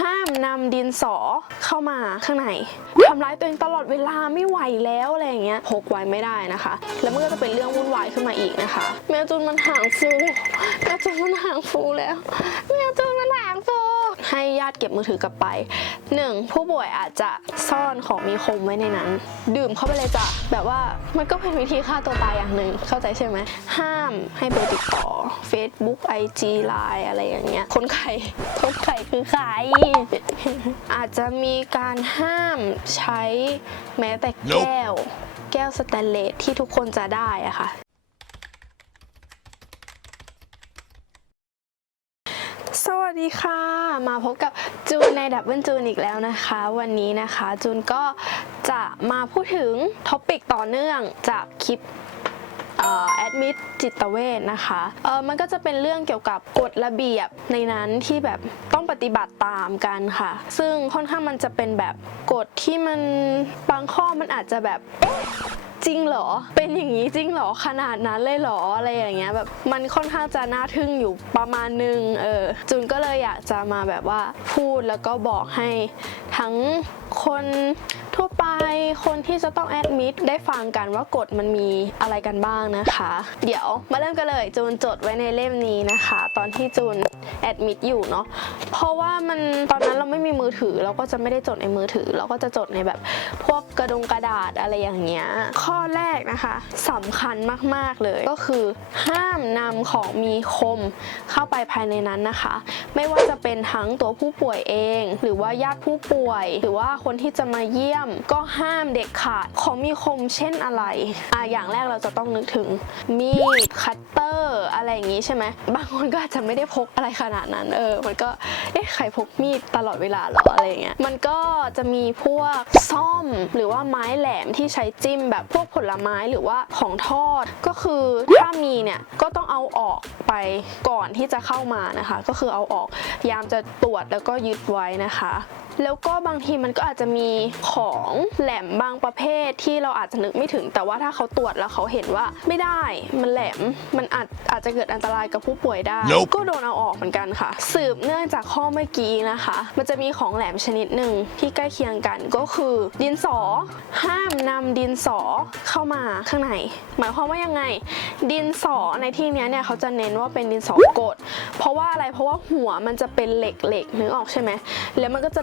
ห้ามนำดินสอเข้ามาข้างในทำร้ายตัวเองตลอดเวลาไม่ไหวแล้วอะไรอย่างเงี้ยพกไว้ไม่ได้นะคะ แล้วมันก็จะเป็นเรื่องวุ่นวายขึ้นมาอีกนะคะแมวจูนมันห่างฟูแมวจูนมันห่างฟูแล้วแมวจูนมันห่างฟู ให้ญาติเก็บมือถือกลับไปหนึ่งผู้ป่วยอาจจะซ่อนของมีคมไว้ในนั้น ดื่มเข้าไปเลยจ้ะแบบว่ามันก็เป็นวิธีฆ่าตัวตายอย่างหนึ่งเข้าใจใช่ไหมห้ามให้เบอร์ติดต่อ Facebook IG Line อะไรอย่างเงี้ยคนไข้คนไข้คือใครอาจจะมีการห้ามใช้แม้แต่แก้ว แก้วสแตนเลสที่ทุกคนจะได้อะค่ะ สวัส ดีค่ะ มาพบกับจูนในดับเบิลจูนอีกแล้วนะคะ วันนี้นะคะจูนก็จะมาพูดถึงท็อปิกต่อเนื่องจากคลิปแอดมิดจิตเวชนะคะเออมันก็จะเป็นเรื่องเกี่ยวกับกฎระเบียบในนั้นที่แบบต้องปฏิบัติตามกันค่ะ ซึ่งค่อนข้างมันจะเป็นแบบกฎที่มันบางข้อมันอาจจะแบบ จริงเหรอ เป็นอย่างนี้จริงเหรอ ขนาดนั้นเลยเหรอ อะไรอย่างเงี้ย แบบ มันค่อนข้างจะน่าทึ่งอยู่ประมาณนึง เออ จุนก็เลยอยากจะมาแบบว่าพูดแล้วก็บอกให้ทั้งคน ไปคนที่จะต้องแอดมิดได้ฟังกันว่ากฎมันมีอะไรกันบ้างนะคะ เดี๋ยวมาเริ่มกันเลยจูนจดไว้ในเล่มนี้นะคะ ตอนที่จูนแอดมิดอยู่เนาะเพราะว่ามันตอนนั้นเราไม่มีมือถือ เราก็จะไม่ได้จดในมือถือ เราก็จะจดในแบบพวกกระดงกระดาษอะไรอย่างเงี้ยข้อแรกนะคะสำคัญมากๆเลยก็คือ ห้ามนำของมีคมเข้าไปภายในนั้นนะคะ ไม่ว่าจะเป็นทั้งตัวผู้ป่วยเอง หรือว่าญาติผู้ป่วย หรือว่าคนที่จะมาเยี่ยมก็ห้ามเด็กขาดของมีคมเช่นอะไรอะอย่างแรกเราจะต้องนึกถึง มีดคัตเตอร์อะไรอย่างงี้ใช่ไหมบางคนก็อาจจะไม่ได้พกอะไรขนาดนั้นเออมันก็เอ๊ะใครพกมีดตลอดเวลาหรออะไรอย่างเงี้ยมันก็จะมีพวกซ่อมหรือว่าไม้แหลมที่ใช้จิ้มแบบพวกผลไม้หรือว่าของทอดก็คือถ้ามีเนี่ยก็ต้องเอาออกไปก่อนที่จะเข้ามานะคะ ก็คือเอาออกยามจะตรวจแล้วก็ยึดไว้นะคะ แล้วก็บางทีมันก็อาจจะมีของแหลมบางประเภทที่เราอาจจะนึกไม่ถึง แต่ว่าถ้าเขาตรวจแล้วเขาเห็นว่าไม่ได้มันแหลมมันอาจอาจจะเกิดอันตรายกับผู้ป่วยได้ Nope ก็โดนเอาออกเหมือนกันค่ะ สืบเนื่องจากข้อเมื่อกี้นะคะ มันจะมีของแหลมชนิดหนึ่งที่ใกล้เคียงกันก็คือ ดินสอ ห้ามนำดินสอเข้ามาข้างในหมายความว่ายังไง ดินสอในที่เนี้ยเนี่ยเขาจะเน้นว่าเป็นดินสอกด เพราะว่าอะไรเพราะว่าหัวมันจะเป็นเหล็กๆนึกออกใช่ไหมแล้วมันก็จะ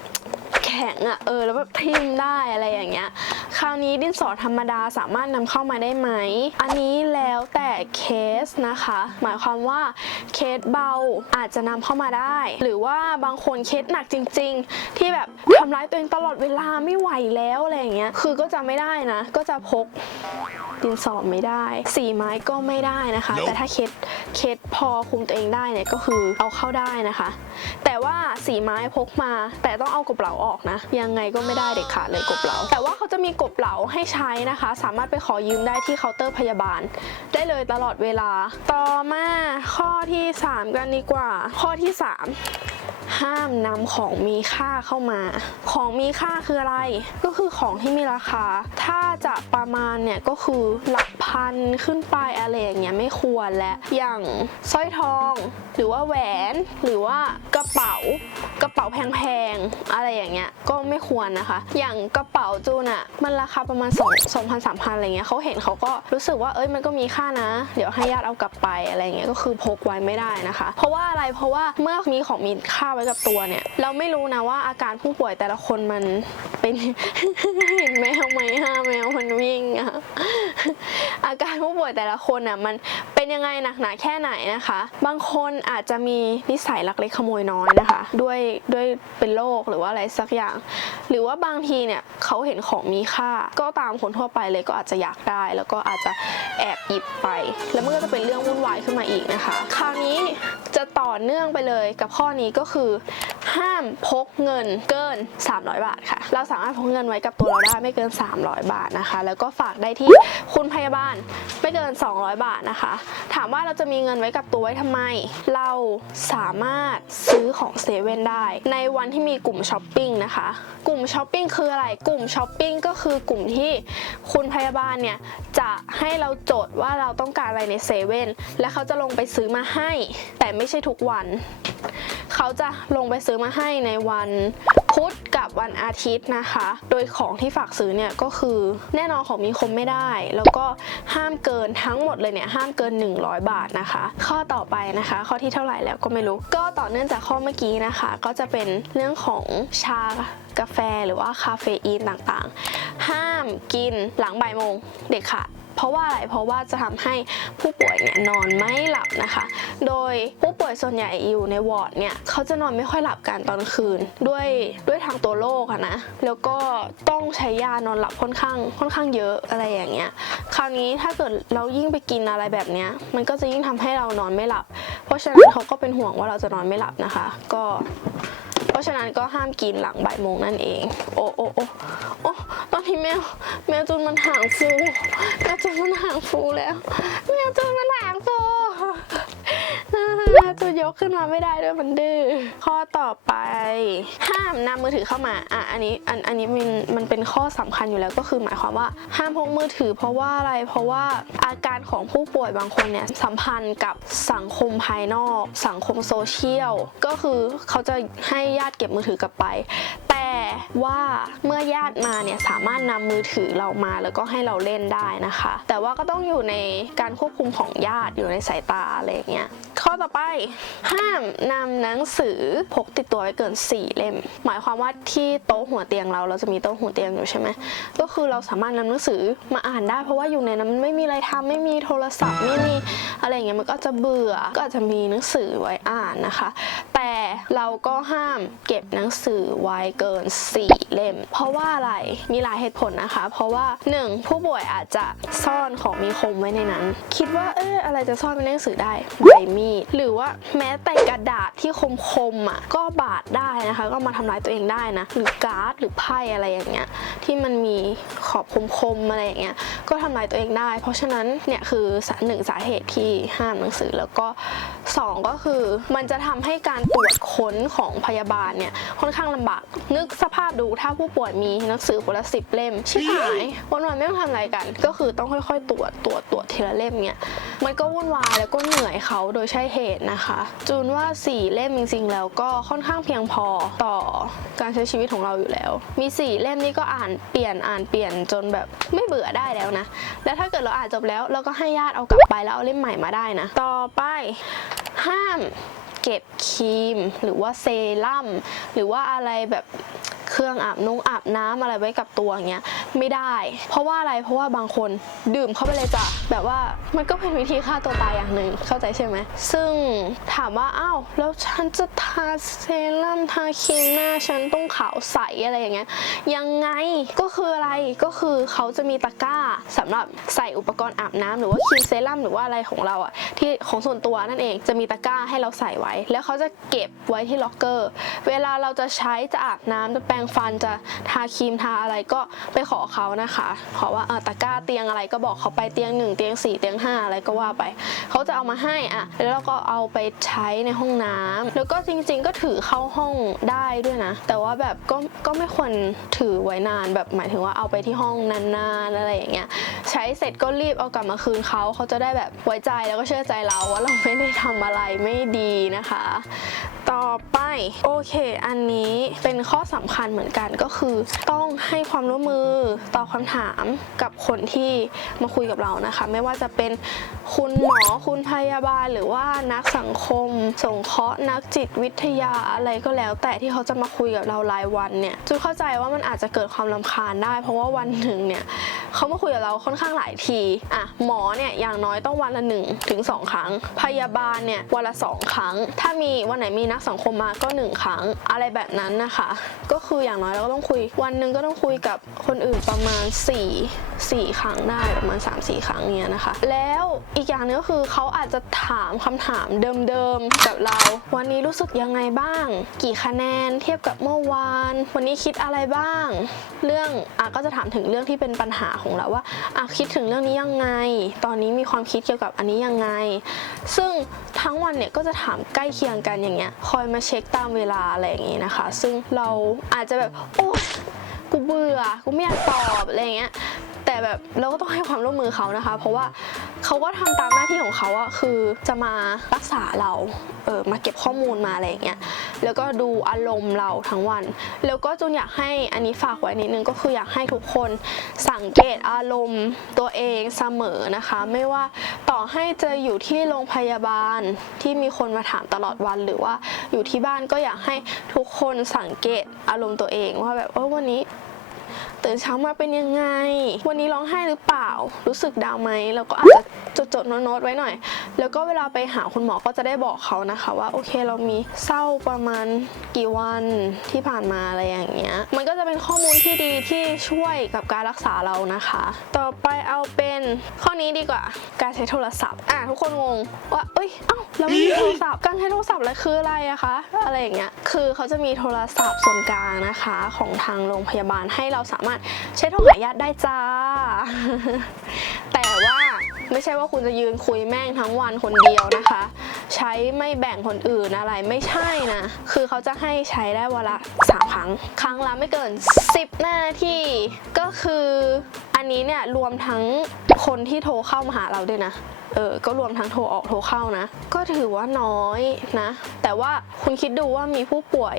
ข็งอะ่ะเออแล้วแบบทิ่มได้อะไรอย่างเงี้ย คราวนี้ดินสอธรรมดาสามารถนำเข้ามาได้ไหม อันนี้แล้วแต่เคสนะคะ หมายความว่าเคสเบาอาจจะนำเข้ามาได้ หรือว่าบางคนเคสหนักจริง ๆ ที่แบบทำร้ายตัวเองตลอดเวลาไม่ไหวแล้วอะไรอย่างเงี้ยคือก็จะไม่ได้นะ ก็จะพกดินสอไม่ได้ สีไม้ก็ไม่ได้นะคะ Nope แต่ถ้าเคสเคสพอคุมตัวเองได้เนี่ยก็คือเอาเข้าได้นะคะ แต่ว่าสีไม้พกมา แต่ต้องเอากบเหลาออกนะ ยังไงก็ไม่ได้เด็ดขาดเลยกบเหลาแต่ว่าเขาจะมีกบเหลาให้ใช้นะคะ สามารถไปขอยืมได้ที่เคาน์เตอร์พยาบาล ได้เลยตลอดเวลา ต่อมาข้อที่ 3 กันดีกว่า ข้อที่ 3ห้ามนำของมีค่าเข้ามา ของมีค่าคืออะไร ก็คือของที่มีราคา ถ้าจะประมาณเนี่ยก็คือหลัก พันขึ้นไปอะไรอย่างเงี้ยไม่ควรและอย่างสร้อยทอง หรือว่าแหวนหรือว่ากระเป๋ากระเป๋าแพงๆอะไรอย่างเงี้ยก็ไม่ควรนะคะ อย่างกระเป๋าจูนอะมันราคาประมาณ2 2 0 0 3,000อะไรเงี้ยเขาเห็นเขาก็รู้สึกว่าเอ้ยมันก็มีค่านะ เดี๋ยวให้ญาติเอากลับไปอะไรเงี้ยก็คือพกไว้ไม่ได้นะคะ เพราะว่าอะไรเพราะว่าเมื่อมีของมีค่าไว้กับตัวเนี่ย เราไม่รู้นะว่าอาการผู้ป่วยแต่ละคนมันเป็นเห็นแมวไหมฮะแมวมันวิ่งอะอาการผู้ป่วยแต่ละคนอะมันเป็นยังไงหนักหนาแค่ไหนนะคะ บางคนอาจจะมีนิสัยลักเล็กขโมยน้อยนะคะ ด้วยด้วยเป็นโรคหรือว่าอะไรสักอย่าง หรือว่าบางทีเนี่ยเขาเห็นของมีค่า ก็ตามคนทั่วไปเลยก็อาจจะอยากได้ แล้วก็อาจจะแอบหยิบไป แล้วมันก็จะเป็นเรื่องวุ่นวายขึ้นมาอีกนะคะ คราวนี้จะต่อเนื่องไปเลยกับข้อนี้ก็คือ ห้ามพกเงินเกิน 300 บาทค่ะ เราสามารถพกเงินไว้กับตัวเราได้ไม่เกิน 300 บาทนะคะ แล้วก็ฝากได้ที่คุณพยาบาลไม่เกิน 200 บาทนะคะ ถามว่าเราจะมีเงินไว้กับตัวไว้ทำไม เราสามารถซื้อของเซเว่นได้ ในวันที่มีกลุ่มช้อปปิ้งนะคะ กลุ่มช้อปปิ้งคืออะไร กลุ่มช้อปปิ้งก็คือกลุ่มที่คุณพยาบาลเนี่ยจะให้เราจดว่าเราต้องการอะไรในเซเว่นและเขาจะลงไปซื้อมาให้ แต่ไม่ใช่ทุกวัน เขาจะลงไปซื้อมาให้ในวันพุธกับวันอาทิตย์นะคะ โดยของที่ฝากซื้อเนี่ยก็คือแน่นอนของมีคมไม่ได้ แล้วก็ห้ามเกินทั้งหมดเลยเนี่ยห้ามเกิน 100 บาทนะคะ ข้อต่อไปนะคะ ข้อที่เท่าไหร่แล้วก็ไม่รู้ ก็ต่อเนื่องจากข้อเมื่อกี้นะคะ ก็จะเป็นเรื่องของชากาแฟหรือว่าคาเฟอีนต่างๆ ห้ามกินหลังบ่ายโมงเด็กค่ะ เพราะว่าอะไรเพราะว่าจะทำให้ผู้ป่วยเนี่ยนอนไม่หลับนะคะ โดยผู้ป่วยส่วนใหญ่อยู่ในวอร์ดเนี่ยเขาจะนอนไม่ค่อยหลับกันตอนคืน ด้วยด้วยทางตัวโรคอะนะแล้วก็ต้องใช้ยานอนหลับค่อนข้างค่อนข้างเยอะอะไรอย่างเงี้ยคราวนี้ถ้าเกิดเรายิ่งไปกินอะไรแบบเนี้ยมันก็จะยิ่งทำให้เรานอนไม่หลับ เพราะฉะนั้นเขาก็เป็นห่วงว่าเราจะนอนไม่หลับนะคะ ก็ เพราะฉะนั้นก็ห้ามกินหลังบ่ายโมงนั่นเอง โอ้โอ้โอ้โอ้ แมวแมวจนมันหางฟูแมวจนมันหางฟูแล้วแมวจนมันหางฟูจูนยกขึ้นมาไม่ได้ด้วยมันดื้อข้อต่อไปห้ามนำมือถือเข้ามาอะอันนี้อันอันนี้มันมันเป็นข้อสำคัญอยู่แล้วก็คือหมายความว่าห้ามพกมือถือ เพราะว่าอะไรเพราะว่าอาการของผู้ป่วยบางคนเนี่ยสัมพันธ์กับสังคมภายนอก สังคมโซเชียลก็คือเขาจะให้ญาติเก็บมือถือกลับไป แต่ว่าเมื่อญาติมาเนี่ยสามารถนำมือถือเรามาแล้วก็ให้เราเล่นได้นะคะ แต่ว่าก็ต้องอยู่ในการควบคุมของญาติอยู่ในสายตาอะไรอย่างเงี้ยข้อต่อไปห้ามนำหนังสือพกติดตัวไว้เกิน 4 เล่ม หมายความว่าที่โต๊ะหัวเตียงเราเราจะมีโต๊ะหัวเตียงอยู่ใช่ไหมก็คือเราสามารถนำหนังสือมาอ่านได้ เพราะว่าอยู่ในนั้นมันไม่มีอะไรทำไม่มีโทรศัพท์ไม่มีอะไรอย่างเงี้ยมันก็จะเบื่อก็อาจจะมีหนังสือไว้อ่านนะคะ แต่เราก็ห้ามเก็บหนังสือไว้เกิน4 เล่ม เพราะว่าอะไรมีหลายเหตุผลนะคะ เพราะว่า 1. ผู้ป่วยอาจจะซ่อนของมีคมไว้ในนั้น คิดว่าเอออะไรจะซ่อนเป็นหนังสือได้ใบมีดหรือว่าแม้แต่กระดาษที่คมคมอะก็บาดได้นะคะ ก็มาทำร้ายตัวเองได้นะ หรือการ์ดหรือไพ่อะไรอย่างเงี้ยที่มันมีขอบคมๆอะไรอย่างเงี้ยก็ทำลายตัวเองได้ เพราะฉะนั้นเนี่ยคือสาหนึ่งสาเหตุที่ห้ามหนังสือแล้วก็สองก็คือมันจะทำให้การตรวจค้นของพยาบาลเนี่ยค่อนข้างลำบากนึกสภาพดูถ้าผู้ป่วยมีหนังสือคนละสิบเล่ม ชิบหายวันวันๆไม่ต้องทำอะไรกัน ก็คือต้องค่อยๆ ตรวจตรวจตรวจทีละเล่มเนี่ยมันก็วุ่นวายแล้วก็เหนื่อยเขาโดยใช่เหตุนะคะ จูนว่าสี่เล่มจริงๆ แล้วก็ค่อนข้างเพียงพอต่อการใช้ชีวิตของเราอยู่แล้ว มีสี่เล่มนี่ก็อ่านเปลี่ยนอ่านเปลี่ยนจนแบบไม่เบื่อได้แล้วนะ แล้วถ้าเกิดเราอ่านจบแล้วเราก็ให้ญาติเอากลับไปแล้วเอาเล่มใหม่มาได้นะ ต่อไปห้ามเก็บครีม หรือว่าเซรั่มหรือว่าอะไรแบบ เครื่องอาบนุ่งอาบน้ำอะไรไว้กับตัวอย่างเงี้ยไม่ได้ เพราะว่าอะไรเพราะว่าบางคนดื่มเข้าไปเลยจ้ะแบบว่ามันก็เป็นวิธีฆ่าตัวตายอย่างหนึ่งเข้าใจใช่ไหมซึ่งถามว่าอ้าวแล้วฉันจะทาเซรั่มทาครีมหน้าฉันต้องขาวใสอะไรอย่างเงี้ยยังไงก็คืออะไรก็คือเขาจะมีตะกร้าสำหรับใส่อุปกรณ์อาบน้ำหรือว่าครีมเซรั่มหรือว่าอะไรของเราอะที่ของส่วนตัวนั่นเองจะมีตะกร้าให้เราใส่ไว้ แล้วเขาจะเก็บไว้ที่ล็อกเกอร์ เวลาเราจะใช้จะอาบน้ำจะแปรงฟันจะทาครีมทาอะไรก็ไปขอเขานะคะขอว่าตะกร้าเตียงอะไรก็บอกเขาไปเตียงหนึ่งเตียงสี่เตียงห้าอะไรก็ว่าไป เขาจะเอามาให้อะแล้วเราก็เอาไปใช้ในห้องน้ำแล้วก็จริง ๆ ก็ถือเข้าห้องได้ด้วยนะ แต่ว่าแบบก็ก็ไม่ควรถือไว้นานแบบหมายถึงว่าเอาไปที่ห้องนานๆอะไรอย่างเงี้ยใช้เสร็จก็รีบเอากลับมาคืนเขาเขาจะได้แบบไว้ใจแล้วก็เชื่อใจเราว่าเราไม่ได้ทำอะไรไม่ดีนะคะ ต่อไปโอเค อันนี้เป็นข้อสำคัญเหมือนกันก็คือ ต้องให้ความร่วมมือตอบคำถามกับคนที่มาคุยกับเรานะคะ ไม่ว่าจะเป็นคุณหมอคุณพยาบาล หรือว่านักสังคม สงเคราะห์นักจิตวิทยาอะไรก็แล้ว แต่ที่เขาจะมาคุยกับเรารายวันเนี่ยจูเข้าใจว่ามันอาจจะเกิดความลำคาญได้ เพราะว่าวันหนึ่งเนี่ยเขามาคุยกับเราค่อนข้างหลายทีอะหมอเนี่ยอย่างน้อยต้องวันละหนึ่งถึงสองครั้ง พยาบาลเนี่ยวันละสองครั้ง ถ้ามีวันไหนมีนักสังคมมาก็หนึ่งครั้งอะไรแบบนั้นนะคะ ก็คืออย่างน้อยเราก็ต้องคุย วันหนึ่งก็ต้องคุยกับคนอื่นประมาณ 4 4 ครั้งได้ประมาณ 3-4 ครั้งเนี่ยนะคะ แล้วอีกอย่างหนึงก็คือเขาอาจจะถามคำถามเดิมๆกับเรา วันนี้รู้สึกยังไงบ้าง กี่คะแนนเทียบกับเมื่อวาน วันนี้คิดอะไรบ้าง เรื่องอะก็จะถามถึงเรื่องที่เป็นปัญหาของเราว่าอะคิดถึงเรื่องนี้ยังไง ตอนนี้มีความคิดเกี่ยวกับอันนี้ยังไง ซึ่งทั้งวันเนี่ยก็จะถามใกล้เคียงกันอย่างเงี้ยคอยมาเช็คตามเวลาอะไรอย่างงี้นะคะ ซึ่งเราอาจจะจะแบบโอ๊ยกูเบื่อกูไม่อยากตอบอะไรอย่างเงี้ย แต่แบบเราก็ต้องให้ความร่วมมือเขานะคะ เพราะว่าเขาก็ทำตามหน้าที่ของเขาอะคือจะมารักษาเราเออมาเก็บข้อมูลมาอะไรอย่างเงี้ยแล้วก็ดูอารมณ์เราทั้งวัน แล้วก็จูนอยากให้อันนี้ฝากไว้นิดนึงก็คืออยากให้ทุกคนสังเกตอารมณ์ตัวเองเสมอนะคะ ไม่ว่าต่อให้จะอยู่ที่โรงพยาบาลที่มีคนมาถามตลอดวัน หรือว่าอยู่ที่บ้านก็อยากให้ทุกคนสังเกตอารมณ์ตัวเองว่าแบบเออวันนี้ ตื่นเช้ามาเป็นยังไง วันนี้ร้องไห้หรือเปล่า รู้สึกดาวไหมแล้วก็อาจจะจดจดๆโน้ตไว้หน่อย แล้วก็เวลาไปหาคุณหมอก็จะได้บอกเขานะคะ ว่าโอเคเรามีเศร้าประมาณกี่วันที่ผ่านมาอะไรอย่างเงี้ย มันก็จะเป็นข้อมูลที่ดีที่ช่วยกับการรักษาเรานะคะ ต่อไปเอาเป็นข้อนี้ดีกว่า การใช้โทรศัพท์ อะทุกคนงงว่าเอ้ยเอ้าเราไม่มีโทรศัพท์การใช้โทรศัพท์อะไรคืออะไรอะคะอะไรอย่างเงี้ย คือเขาจะมีโทรศัพท์ส่วนกลางนะคะ ของทางโรงพยาบาลให้เราสามารถใช้โทรหาญาติได้จ้า แต่ว่าไม่ใช่ว่าคุณจะยืนคุยแม่งทั้งวันคนเดียวนะคะ ใช้ไม่แบ่งคนอื่นอะไรไม่ใช่นะ คือเขาจะให้ใช้ได้วันละสามครั้ง ครั้งละไม่เกิน 10 นาที ก็คืออันนี้เนี่ยรวมทั้งคนที่โทรเข้ามาหาเราด้วยนะเออ ก็รวมทั้งโทรออกโทรเข้านะ ก็ถือว่าน้อยนะ แต่ว่าคุณคิดดูว่ามีผู้ป่วย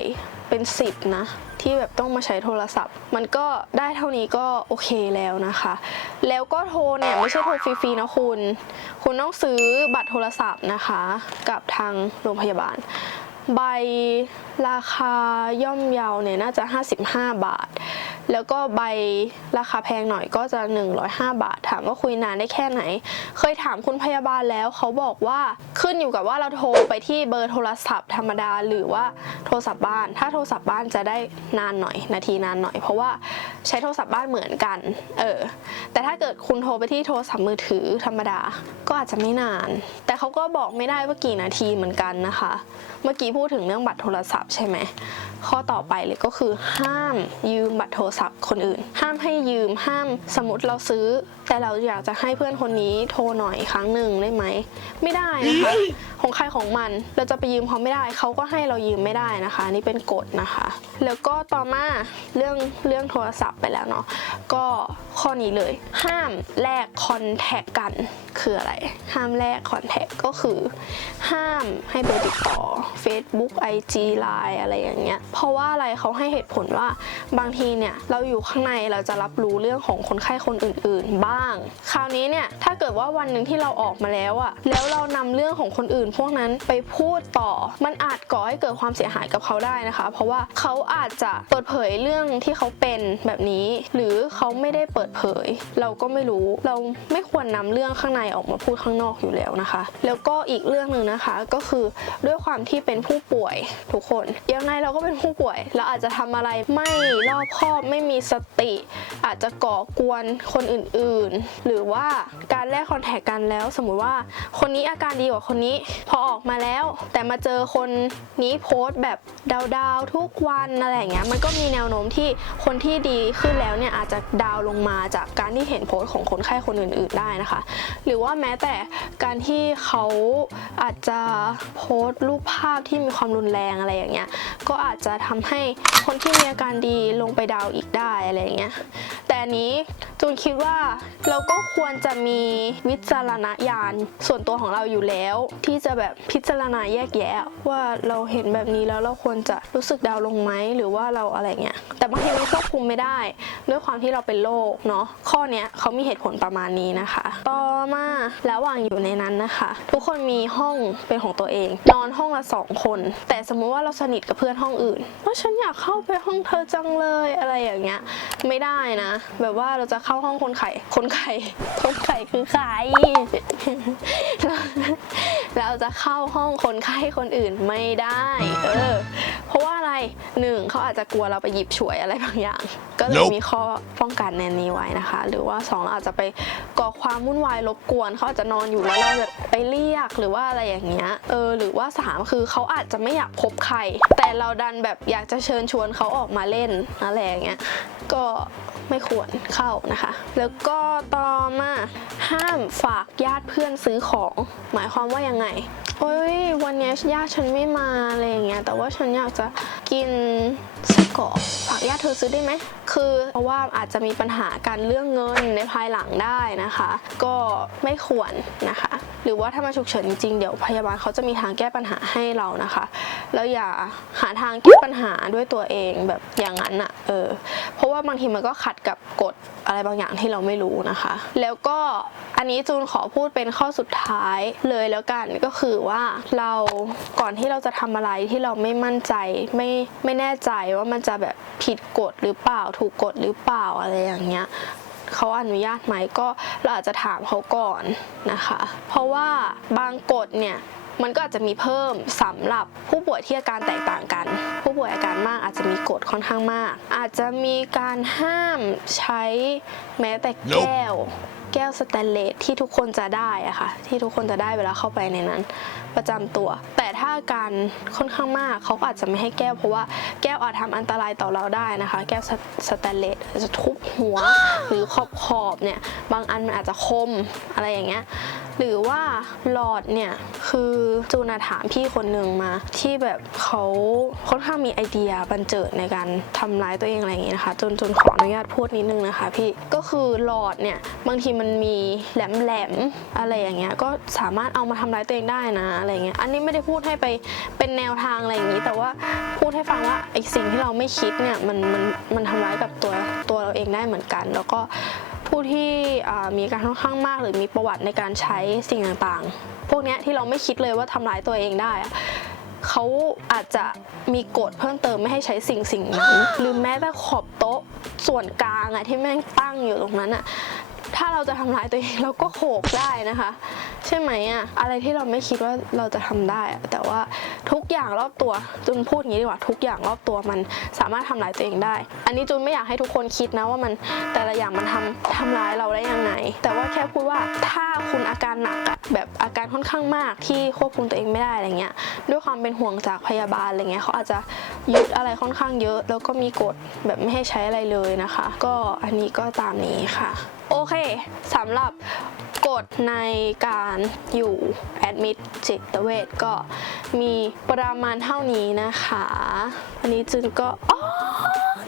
เป็นสิบนะ ที่แบบต้องมาใช้โทรศัพท์ มันก็ได้เท่านี้ก็โอเคแล้วนะคะ แล้วก็โทรเนี่ยไม่ใช่โทรฟรีๆนะคุณ คุณต้องซื้อบัตรโทรศัพท์นะคะ กับทางโรงพยาบาล ใบราคาย่อมเยาเนี่ยน่าจะ 55 บาท แล้วก็ใบราคาแพงหน่อยก็จะ 105 บาท ถามว่าคุยนานได้แค่ไหน เคยถามคุณพยาบาลแล้วเขาบอกว่าขึ้นอยู่กับว่าเราโทรไปที่เบอร์โทรศัพท์ธรรมดาหรือว่าโทรศัพท์บ้าน ถ้าโทรศัพท์บ้านจะได้นานหน่อย นาทีนานหน่อย เพราะว่าใช้โทรศัพท์บ้านเหมือนกัน เออ แต่ถ้าเกิดคุณโทรไปที่โทรศัพท์มือถือธรรมดา ก็อาจจะไม่นาน แต่เขาก็บอกไม่ได้ว่ากี่นาทีเหมือนกันนะคะ เมื่อกี้พูดถึงเรื่องบัตรโทรศัพท์ใช่ไหมข้อต่อไปเลยก็คือห้ามยืมบัตรโทรศัพท์คนอื่น ห้ามให้ยืมห้ามสมมติเราซื้อ แต่เราอยากจะให้เพื่อนคนนี้โทรหน่อยครั้งหนึ่งได้ไหม ไม่ได้นะคะ ของใครของมันเราจะไปยืมเขาไม่ได้ เขาก็ให้เรายืมไม่ได้นะคะ นี่เป็นกฎนะคะ แล้วก็ต่อมาเรื่องเรื่องโทรศัพท์ไปแล้วเนาะก็ข้อนี้เลย ห้ามแลกคอนแทคกันคืออะไร ห้ามแลกคอนแทคก็คือ ห้ามให้เบอร์ติดต่อ Facebook IG Line อะไรอย่างเงี้ย เพราะว่าอะไรเขาให้เหตุผลว่าบางทีเนี่ย เราอยู่ข้างในเราจะรับรู้เรื่องของคนไข้คนอื่น ๆ บ้าง คราวนี้เนี่ย ถ้าเกิดว่าวันหนึ่งที่เราออกมาแล้วอะแล้วเรานำเรื่องของคนอื่น พวกนั้นไปพูดต่อ มันอาจก่อให้เกิดความเสียหายกับเขาได้นะคะ เพราะว่าเขาอาจจะเปิดเผยเรื่องที่เขาเป็นแบบนี้ หรือเขาไม่ได้เปิดเผย เราก็ไม่รู้เราไม่ควรนำเรื่องข้างในออกมาพูดข้างนอกอยู่แล้วนะคะ แล้วก็อีกเรื่องหนึ่งนะคะก็คือด้วยความที่เป็นผู้ป่วยทุกคนยังไงเราก็เป็นผู้ป่วยเราอาจจะทำอะไรไม่รอบคอบไม่มีสติ อาจจะก่อกวนคนอื่นๆ หรือว่าการแลกคอนแทคกันแล้ว สมมุติว่าคนนี้อาการดีกว่าคนนี้พอออกมาแล้ว แต่มาเจอคนนี้โพสต์แบบดาวๆทุกวันอะไรอย่างเงี้ยมันก็มีแนวโน้มที่คนที่ดีขึ้นแล้วเนี่ยอาจจะดาวลงมาจากการที่เห็นโพสต์ของคนไข้คนอื่น ๆได้นะคะหรืือว่าแม้แต่การที่เขาอาจจะโพสต์รูปภาพที่มีความรุนแรงอะไรอย่างเงี้ยก็อาจจะทำให้คนที่มีอาการดีลงไปดาวอีกได้อะไรอย่างเงี้ย แต่นนี้จูนคิดว่าเราก็ควรจะมีวิจารณญาณส่วนตัวของเราอยู่แล้ว ที่จะแบบพิจารณาแยกแยะ ว่าเราเห็นแบบนี้แล้วเราควรจะรู้สึกดาวลงไหมหรือว่าเราอะไรเงี้ยแต่บางทีมันควบคุมไม่ได้ ด้วยความที่เราเป็นโรคเนาะข้อเนี้ยเขามีเหตุผลประมาณนี้นะคะ ต่อมาระหว่างอยู่ในนั้นนะคะ ทุกคนมีห้องเป็นของตัวเอง นอนห้องละสองคน แต่สมมุติว่าเราสนิทกับเพื่อนห้องอื่นว่าฉันอยากเข้าไปห้องเธอจังเลยอะไรอย่างเงี้ยไม่ได้นะแบบว่าเราจะเข้าห้องคนไข้คนไข้คนไข้คือใครเราจะเข้าห้องคนไข้คนอื่นไม่ได้ เออ เพราะว่า หนึ่งเขาอาจจะกลัวเราไปหยิบฉวยอะไรบางอย่าง ก็เลย Nope มีข้อป้องกันแนนนี้ไว้นะคะ หรือว่าสองเราอาจจะไปก่อความวุ่นวายรบกวนเขาอาจจะนอนอยู่แล้วเราแบบไปเรียกหรือว่าอะไรอย่างเงี้ยเออหรือว่าสามคือเขาอาจจะไม่อยากพบใคร แต่เราดันแบบอยากจะเชิญชวนเขาออกมาเล่นอะไรอย่างเงี้ยก็ไม่ควรเข้านะคะ แล้วก็ต่อมาห้ามฝากญาติเพื่อนซื้อของ หมายความว่ายังไง โอ้ยวันนี้ญาติฉันไม่มาอะไรอย่างเงี้ยแต่ว่าฉันอยากจะกินไส้ กรอกฝากญาติเธอซื้อได้ไหม คือเพราะว่าอาจจะมีปัญหาการเรื่องเงินในภายหลังได้นะคะ ก็ไม่ควรนะคะ หรือว่าถ้ามาฉุกเฉินจริงๆเดี๋ยวพยาบาลเขาจะมีทางแก้ปัญหาให้เรานะคะ แล้วอย่าหาทางแก้ปัญหาด้วยตัวเองแบบอย่างนั้นอะเออเพราะว่าบางทีมันก็ขัดกับกฎอะไรบางอย่างที่เราไม่รู้นะคะ แล้วก็อันนี้จูนขอพูดเป็นข้อสุดท้ายเลยแล้วกันก็คือว่าเราก่อนที่เราจะทำอะไรที่เราไม่มั่นใจไม่ไม่แน่ใจว่ามันจะแบบผิดกฎหรือเปล่า ถูกกฎหรือเปล่าอะไรอย่างเงี้ยเขาอนุญาตไหมก็เราอาจจะถามเขาก่อนนะคะ เพราะว่าบางกฎเนี่ยมันก็อาจจะมีเพิ่มสำหรับผู้ป่วยที่อาการแตกต่างกัน ผู้ป่วยอาการมากอาจจะมีกฎค่อนข้างมาก อาจจะมีการห้ามใช้แม้แต่แก้ว แก้วสแตนเลสที่ทุกคนจะได้อะค่ะที่ทุกคนจะได้เวลาเข้าไปในนั้น ประจำตัว แต่ถ้าอา การค่อนข้างมากเขาก็อาจจะไม่ให้แก้ว เพราะว่าแก้วอาจทำอันตรายต่อเราได้นะคะ แก้วสสแตนเลสจะทุบหัวหรือขอบขอบเนี่ยบางอันมันอาจจะคมอะไรอย่างเงี้ย หรือว่าหลอดเนี่ยคือจูนอะถามพี่คนหนึ่งมา ที่แบบเขาค่อนข้างมีไอเดียบันเจิดในการทำร้ายตัวเองอะไรอย่างเงี้ยนะคะ จนจนขออนุญาตพูดนิดนึงนะคะ พี่ก็คือหลอดเนี่ยบางทีมันมีแหลมๆอะไรอย่างเงี้ยก็สามารถเอามาทำร้ายตัวเองได้นะอะไรเงี้ยอันนี้ไม่ได้พูดให้ไปเป็นแนวทางอะไรอย่างงี้ แต่ว่าพูดให้ฟังว่าไอสิ่งที่เราไม่คิดเนี่ยมันมันมันทำร้ายกับตัวตัวเราเองได้เหมือนกัน แล้วก็ ผู้ที่มีการค่อนข้างมาก หรือมีประวัติในการใช้สิ่งต่างๆ พวกนี้ที่เราไม่คิดเลยว่าทำร้ายตัวเองได้เขาอาจจะมีกฎเพิ่มเติมไม่ให้ใช้สิ่งสิ่งนั้น หรือแม้แต่ขอบโต๊ะส่วนกลางอะที่แม่งตั้งอยู่ตรงนั้นอะ ถ้าเราจะทำร้ายตัวเองเราก็โขกได้นะคะ ใช่ไหมอะอะไรที่เราไม่คิดว่าเราจะทำได้ แต่ว่าทุกอย่างรอบตัวจุนพูดอย่างนี้ดีกว่าทุกอย่างรอบตัวมันสามารถทำร้ายตัวเองได้ อันนี้จุนไม่อยากให้ทุกคนคิดนะว่ามันแต่ละอย่างมันทำทำร้ายเราได้ยังไง แต่ว่าแค่พูดว่าถ้าคุณอาการหนักอะแบบอาการค่อนข้างมากที่ควบคุมตัวเองไม่ได้อะไรเงี้ยด้วยความเป็นห่วงจากพยาบาลอะไรเงี้ยเขาอาจจะยึดอะไรค่อนข้างเยอะ แล้วก็มีกฎแบบไม่ให้ใช้อะไรเลยนะคะ ก็อันนี้ก็ตามนี้ค่ะ เคสำหรับกฎในการอยู่แอดมิดจิตเวชก็มีประมาณเท่านี้นะคะอันนี้จึนก็อ๋อ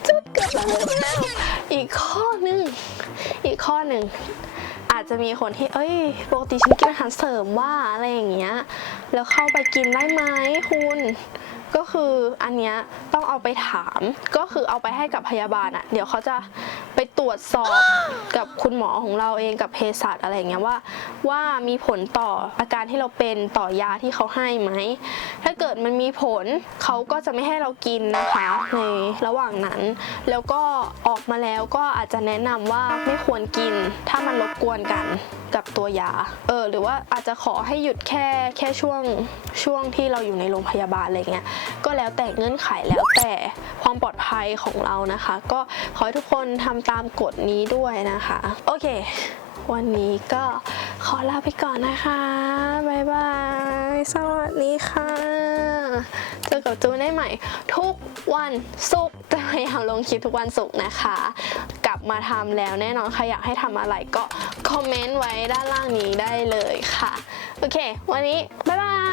จุดเกิดแล้วอีกข้อหนึ่งอีกข้อหนึ่งอาจจะมีคนที่เอ้ยปกติฉันกินอาหารเสริมว่าอะไรอย่างเงี้ยแล้วเข้าไปกินได้ไหมคุณก็คืออันเนี้ยต้องเอาไปถามก็คือเอาไปให้กับพยาบาลอะเดี๋ยวเขาจะ ตรวจสอบกับคุณหมอของเราเองกับเภสัชอะไรอย่างเงี้ยว่า ว่ามีผลต่ออาการที่เราเป็นต่อยาที่เขาให้ไหม ถ้าเกิดมันมีผลเขาก็จะไม่ให้เรากินนะคะในระหว่างนั้น แล้วก็ออกมาแล้วก็อาจจะแนะนำว่าไม่ควรกิน ถ้ามันรบกวนกันกับตัวยา เออ หรือว่าอาจจะขอให้หยุดแค่แค่ช่วงช่วงที่เราอยู่ในโรงพยาบาลอะไรเงี้ย ก็แล้วแต่เงื่อนไขแล้วแต่ความปลอดภัยของเรานะคะ ก็ขอให้ทุกคนทำตามามกฎนี้ด้วยนะคะ โอเค วันนี้ก็ขอลาไปก่อนนะคะ บ๊ายบาย สวัสดีค่ะ เจอกับจูนได้ใหม่ ทุกวันศุกร์จะพยายามลงคลิปทุกวันศุกร์นะคะ กลับมาทำแล้วแน่นอนใครอยากให้ทำอะไรก็คอมเมนต์ไว้ด้านล่างนี้ได้เลยค่ะ โอเค วันนี้ บ๊ายบาย